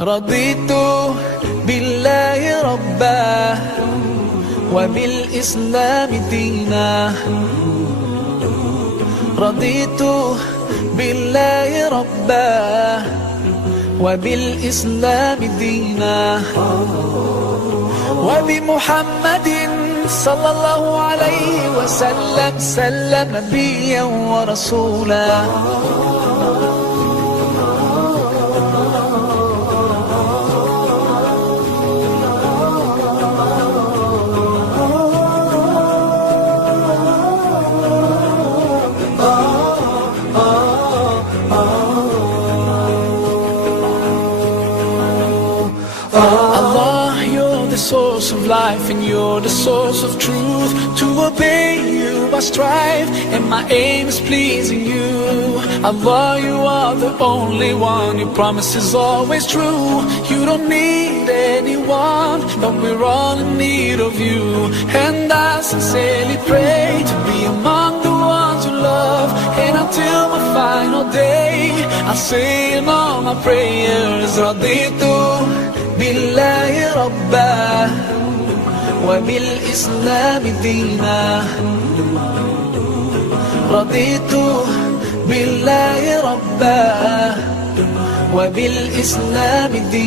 رضيت بالله ربا وبالإسلام دينا. رضيت بالله ربا وبالإسلام دينا وبمحمد صلى الله عليه وسلم سلم نبيا ورسولا. Allah, you're the source of life and you're the source of truth. To obey you I strive and my aim is pleasing you. Allah, you are the only one, your promise is always true. You don't need anyone, but we're all in need of you. And I sincerely pray to be among the ones you love. And until my final day I'll say in all my prayers, رضيت بالله ربا وبالإسلام دينا. رضيت بالله ربا وبالإسلام دينا.